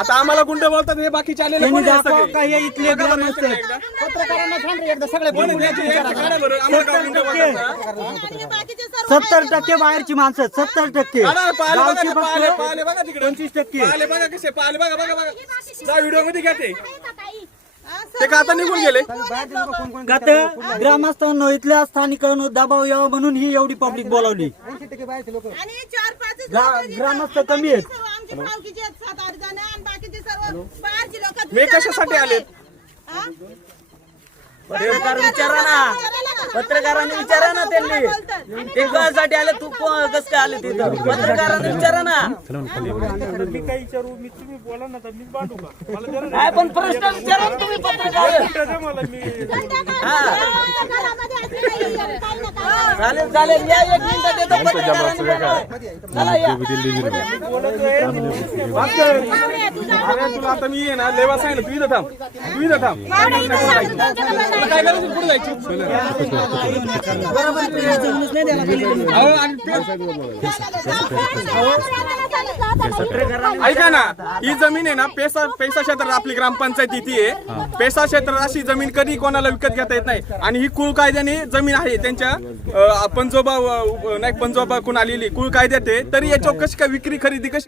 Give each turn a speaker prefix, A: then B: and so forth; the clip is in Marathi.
A: आता आम्हाला गुंड बोलतात हे बाकीचे आलेले
B: त्यांनी
A: कोण आहेत
B: दाखवा
A: सगळे?
B: का हे इथले
A: बघा बरं
B: ग्रामस्थ
A: याचं
B: आहेत.
A: एकदा.
C: पत्रकारांना सांग रे एकदा सगळे
A: कोण आहेत याचे? याचे काढा बरं. आम्हाला का गुंड बोलतात ना?
B: सत्तर टक्के बाहेरची माणसं सत्तर टक्के
A: काढा, पाहिले बघा
B: गावची
A: ते, पाहिले,
B: फक्त
A: पाहिले बघा तिकडे.
B: पंचवीस टक्के
A: पाहिले बघा कसे पाहिले बघा बघा बघा जा व्हिडिओमध्ये घ्या ते ते का आता निघून गेले
B: तर ग्रामस्थांना इथल्या स्थानिकांना दबाव यावा म्हणून ही एवढी पब्लिक बोलावली ग्रामस्थ कमी आहेत.
D: आमची भावकीचे आहेत सात आठ जण आणि बाकीचे सर्व बाहेरचे लोक
A: हे कशासाठी आलेत?
B: पत्रकार विचारा ना. पत्रकारांनी विचारा ना त्यांनी. ते कशासाठी आले तू कस काय आले तिथं? पत्रकारांनी विचारा ना. काय पण प्रश्न विचारा. ना तुम्ही पत्रकार. चालेल चालेल. या एक मिनिट देतो पत्रकारांनी बोलावं. चला या
A: तुला आता मी आहे ना लेवा सांगितलं तू इथं थांब तू इथं थांब तुला काय करायचं पुढे जायची अहो, आणि ते- ऐका ना ही जमीन आहे ना पेसा पेसा क्षेत्रात आपली ग्रामपंचायत इथे आहे. पेसा क्षेत्रात अशी जमीन कधी कोणाला विकत घेता येत नाही. आणि ही कुळ कायद्याने जमीन आहे त्यांच्या अं, पंजोबा अं, नाही पंजोबा कोण आलेली कुळ कायद्यात आहे तरी याच्यावर कशी काय विक्री खरेदी कशी